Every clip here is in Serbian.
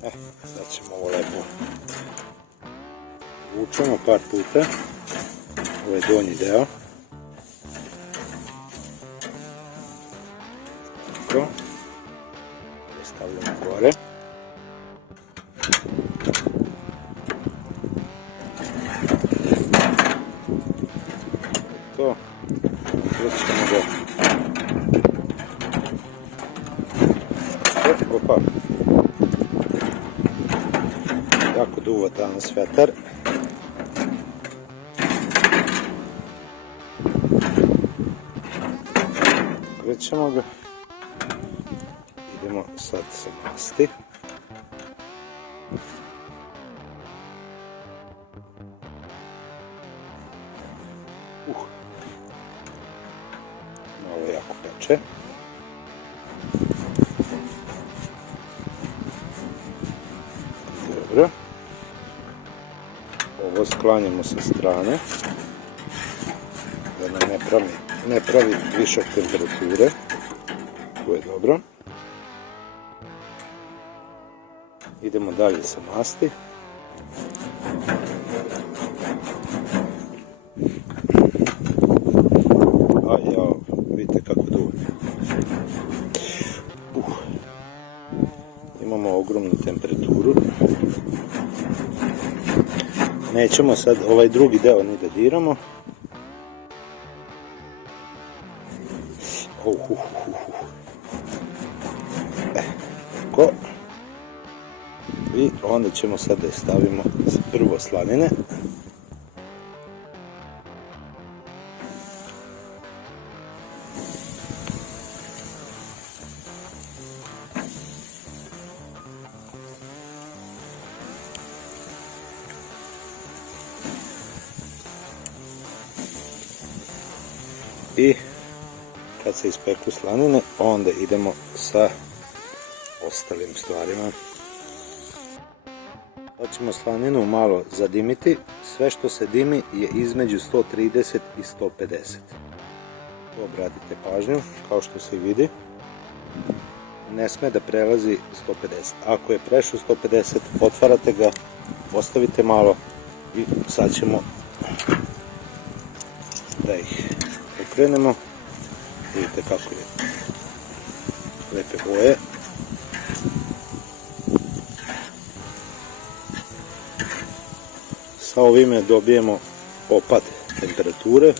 Sad ćemo ovo lepo vučemo par puta, ovaj donji deo. Tako. Stavljamo gore. To. Vrćemo ga. Opa. Jako duva danas vetar. Krećemo ga. Idemo sad sa masti. Malo jako peče. Dobro. Ovo sklanjamo sa strane da nam ne pravi višak temperature. To je dobro. Idemo dalje sa masti. Vidite kako duva. Imamo ogromnu temperaturu. Nećemo sad ovaj drugi deo ni da diramo. Tako. I onda ćemo sad da stavimo prvo slanine. I kad se ispeku slanine, onda idemo sa ostalim stvarima. Sad ćemo slaninu malo zadimiti. Sve što se dimi je između 130 i 150. Obratite pažnju, kao što se vidi. Ne sme da prelazi 150. Ako je prešao 150, otvarate ga, ostavite malo i sad ćemo da ih okrenemo. Vidite kako je lepe boje. Sa ovime dobijemo opad temperature.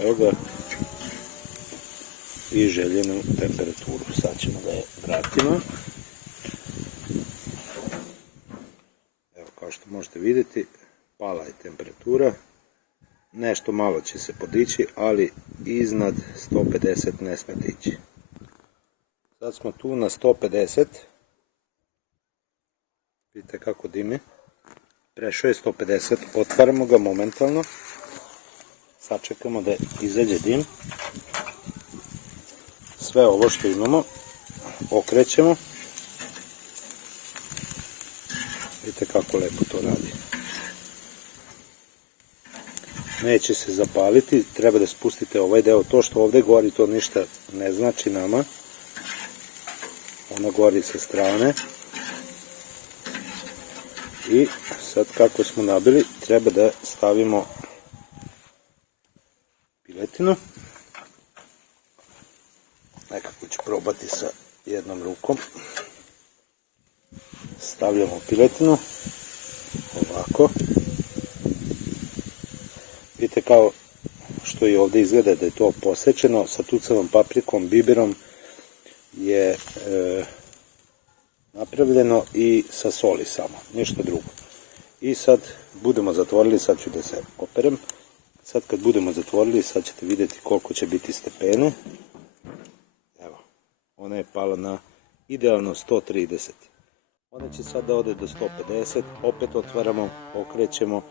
Evo ga. I željenu temperaturu. Sad ćemo da je vratimo. Evo, kao što možete vidjeti, pala je temperatura. Nešto malo će se podići, ali iznad 150 ne sme dići. Sad smo tu na 150. Vidite kako dimi. Prešao je 150, otvaramo ga momentalno. Sačekamo da izađe dim. Sve ovo što imamo okrećemo. Vidite kako lepo to radi. Neće se zapaliti, treba da spustite ovaj deo. To što ovdje gori, to ništa ne znači nama. Ona gori sa strane. I sad kako smo nabili, treba da stavimo piletinu. Nekako ću probati sa jednom rukom. Stavljamo piletinu. Ovako. Vidite kao što i ovdje izgleda da je to posečeno. Sa tucavom paprikom, biberom je napravljeno i sa soli samo, ništa drugo. I sad budemo zatvorili, sad ću da se operem. Sad kad budemo zatvorili, sad ćete vidjeti koliko će biti stepene. Evo, ona je pala na idealno 130. Ona će sad da ode do 150, opet otvaramo, okrećemo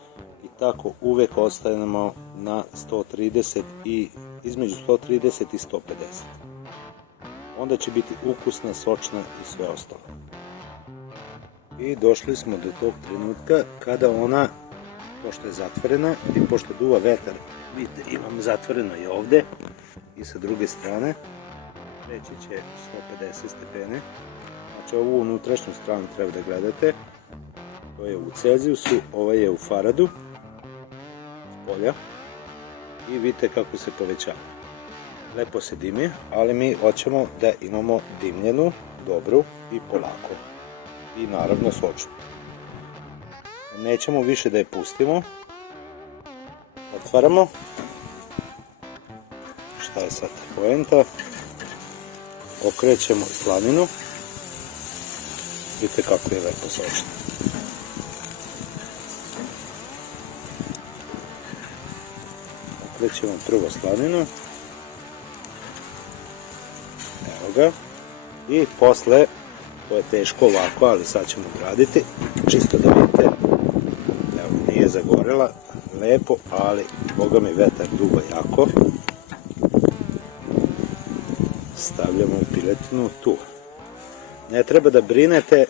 i tako uvek ostajemo na 130 i između 130 i 150. Onda će biti ukusna, sočna i sve ostalo. I došli smo do tog trenutka kada ona, pošto je zatvorena i pošto duva vetar, vidite imam zatvoreno i ovdje i sa druge strane, reći će 150 stepene, Znači ovu unutrašnju stranu treba da gledate. To je u Celzijusu, ovaj je u Faradu s polja i vidite kako se povećava. Lepo se dimi, ali mi hoćemo da imamo dimljenu, dobru i polako. I naravno sočnu. Nećemo više da je pustimo. Otvaramo. Šta je sad poenta? Okrećemo slaninu. Vidite kako je lepo sočna. Okrećemo prvo slaninu. Evo ga. I posle, to je teško ovako, ali sad ćemo graditi, čisto da vidite. Evo, nije zagorela, lepo, ali boga mi vetar duva jako. Stavljamo piletinu tu. Ne treba da brinete,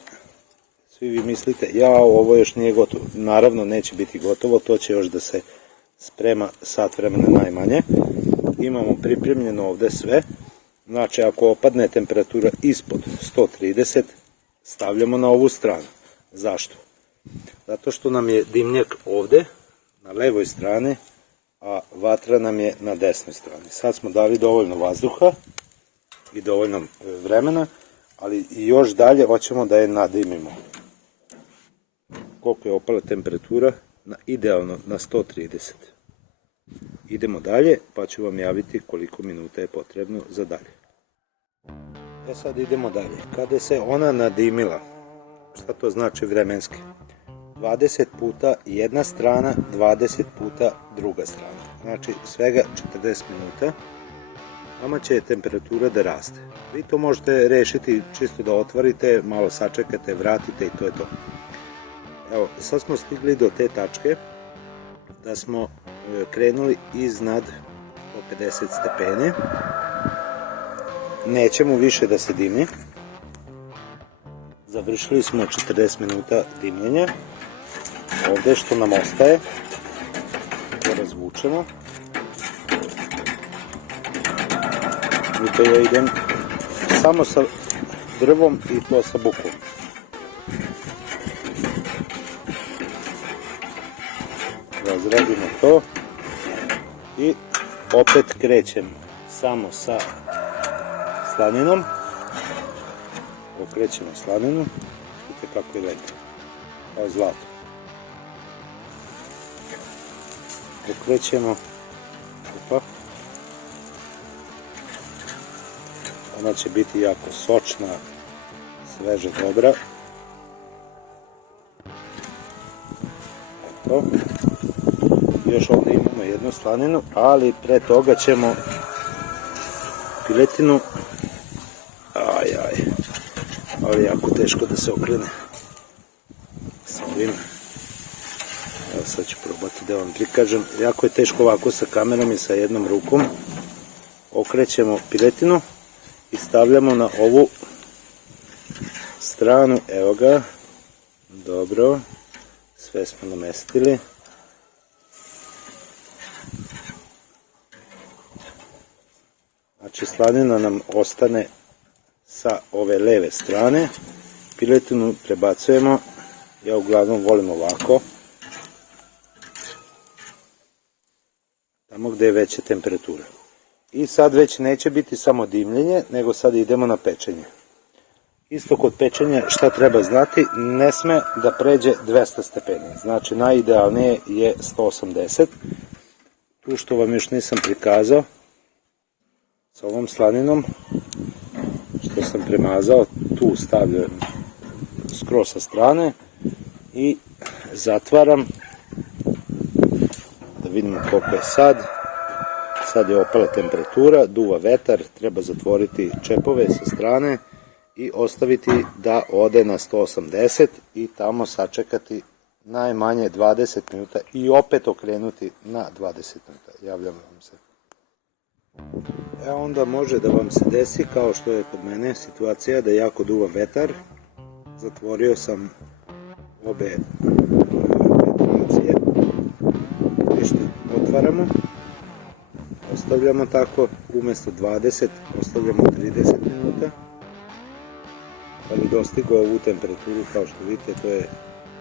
svi vi mislite, ovo još nije gotovo. Naravno neće biti gotovo, to će još da se sprema sat vremena najmanje. Imamo pripremljeno ovde sve. Znači ako opadne temperatura ispod 130, stavljamo na ovu stranu. Zašto? Zato što nam je dimnjak ovde, na levoj strani, a vatra nam je na desnoj strani. Sad smo dali dovoljno vazduha i dovoljno vremena, ali još dalje hoćemo da je nadimimo. Koliko je opala temperatura? Idealno na 130. Idemo dalje, pa ću vam javiti koliko minuta je potrebno za dalje. Sad idemo dalje. Kada se ona nadimila, šta to znači vremenski? 20 puta jedna strana, 20 puta druga strana. Znači svega 40 minuta. Vama će temperatura da raste. Vi to možete rešiti čisto da otvorite, malo sačekate, vratite i to je to. Evo, sad smo stigli do te tačke da smo krenuli iznad 150 stepeni. Nećemo više da se dimi. Završili smo 40 minuta dimljenja. Ovde što nam ostaje, to razvučemo. I to ja idem samo sa drvom i to sa bukom. Razradimo to i opet krećemo samo sa slaninom. Okrećemo slaninu. Vidite kako je lepo. Kao zlato. Okrećemo. Opa. Ona će biti jako sočna, sveža, dobra. Eto. Još ovdje imamo jednu slaninu, ali pre toga ćemo piletinu. Ali jako teško da se okrene sa ovim. Evo sad ću probati da vam prikažem. Jako je teško ovako sa kamerom i sa jednom rukom. Okrećemo piletinu i stavljamo na ovu stranu. Evo ga. Dobro. Sve smo namestili. Znači slanina nam ostane sa ove leve strane. Piletinu prebacujemo. Ja uglavnom volim ovako. Tamo gde je veća temperatura. I sad već neće biti samo dimljenje, nego sad idemo na pečenje. Isto kod pečenja šta treba znati, ne sme da pređe 200 stepeni. Znači najidealnije je 180. Tu što vam još nisam prikazao, sa ovom slaninom, što sam premazao, tu stavljam skroz sa strane i zatvaram, da vidimo koliko je sad. Sad je opala temperatura, duva vetar, treba zatvoriti čepove sa strane i ostaviti da ode na 180 i tamo sačekati najmanje 20 minuta i opet okrenuti na 20 minuta. Javljam vam se. Onda može da vam se desi, kao što je kod mene situacija, da jako duva vetar. Zatvorio sam obe ventilacije. Ništa, otvaramo. Ostavljamo tako, umjesto 20, ostavljamo 30 minuta. kad je dostigao ovu temperaturu, kao što vidite, to je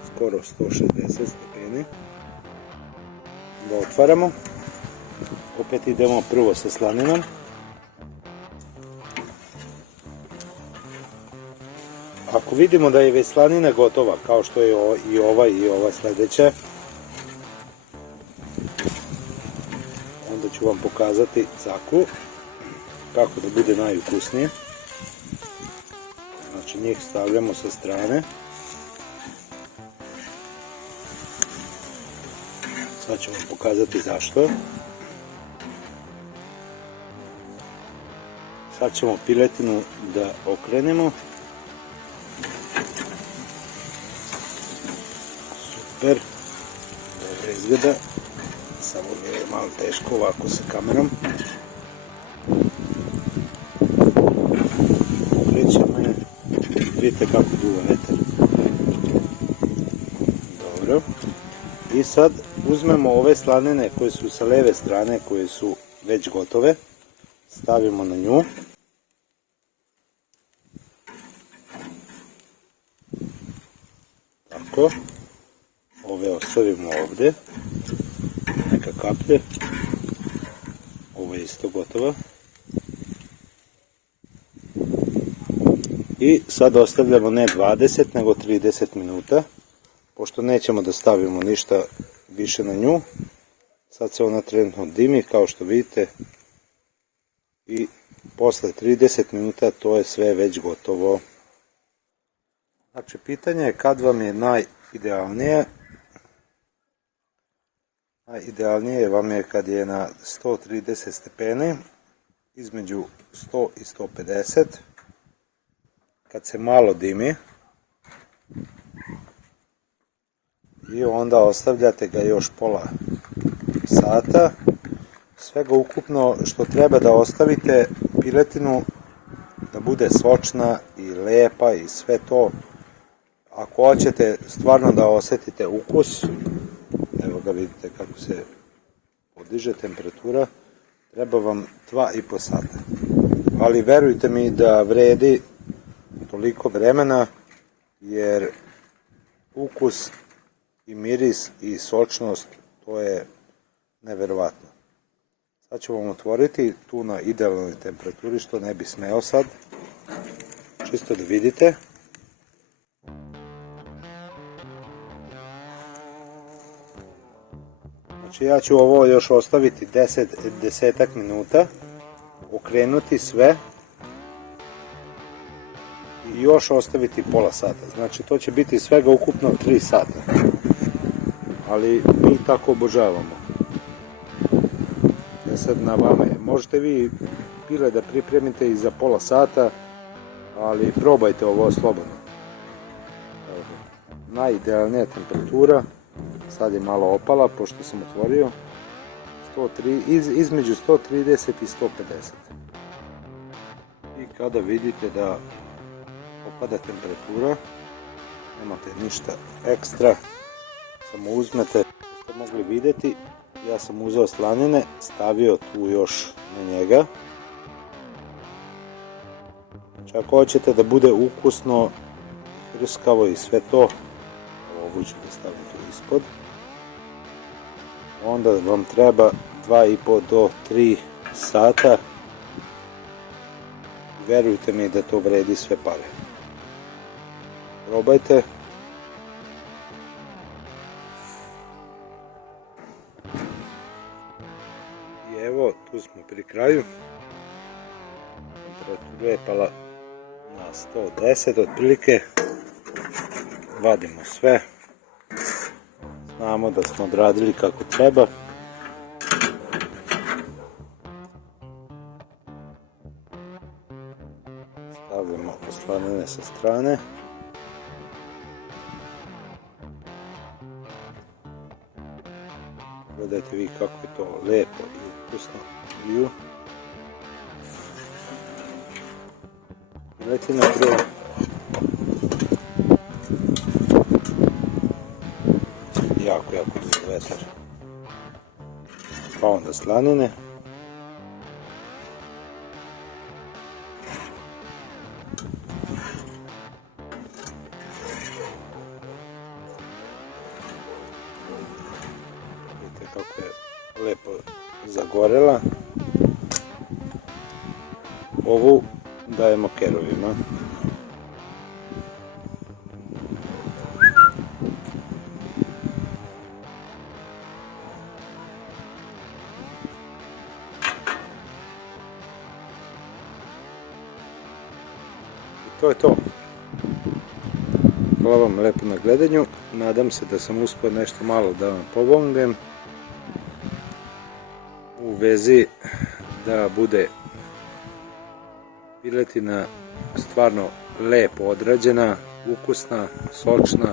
skoro 160 stepeni. Da otvaramo. Opet idemo prvo sa slaninom. Ako vidimo da je već slanina gotova, kao što je i ova sljedeća, onda ću vam pokazati caklu kako da bude najukusnije. Znači njih stavljamo sa strane. Sad ću vam pokazati zašto. Sad ćemo piletinu da okrenemo. Super. Dobro izgleda. Samo mi je malo teško ovako sa kamerom. Okrećemo je. Vidite kako duva vetar. Dobro. I sad uzmemo ove slanine koje su sa leve strane, koje su već gotove. Stavimo na nju. Tako. Ove ostavimo ovdje. Neka kaplje. Ovo je isto gotova. I sad ostavljamo ne 20 nego 30 minuta. Pošto nećemo da stavimo ništa više na nju. Sad se ona trenutno dimi kao što vidite. I posle 30 minuta to je sve već gotovo. Znači pitanje je kad vam je najidealnije. Najidealnije vam je kad je na 130 stepeni, između 100 i 150. Kad se malo dimi. I onda ostavljate ga još pola sata. Svega ukupno što treba da ostavite piletinu da bude sočna i lepa i sve to. Ako hoćete stvarno da osjetite ukus, evo ga vidite kako se podiže temperatura, treba vam 2,5 sata. Ali verujte mi da vredi toliko vremena jer ukus i miris i sočnost to je neverovatno. Sad ću vam otvoriti tu na idealnoj temperaturi što ne bi smeo sad. Čisto da vidite. Znači ja ću ovo još ostaviti 10 minuta. Okrenuti sve. I još ostaviti pola sata. Znači to će biti svega ukupno 3 sata. Ali mi tako obožavamo. Sad na vama je. Možete vi pile da pripremite i za pola sata, ali probajte ovo slobodno. Najidealnija temperatura, sad je malo opala pošto sam otvorio, između 130 i 150. I kada vidite da opada temperatura, nemate ništa ekstra, samo uzmete, ste mogli vidjeti. Ja sam uzeo slanine, stavio tu još na njega. Znači ako hoćete da bude ukusno, hrskavo i sve to, ovo ću da stavim tu ispod. Onda vam treba 2,5 do 3 sata. Verujte mi da to vredi sve pare. Probajte. Evo, tu smo pri kraju. Temperatura je pala na 110 otprilike. Vadimo sve. Znamo da smo odradili kako treba. Stavljamo slanine sa strane. Gledajte vi kako je to lijepo i ukusno. Gledajte na prvo. Jako dugo vetar. Pa onda slanine. zagorela. Ovu dajemo kerovima. I to je to. Hvala vam lepo na gledanju. Nadam se da sam uspio nešto malo da vam pomognem u vezi da bude piletina stvarno lepo odrađena, ukusna, sočna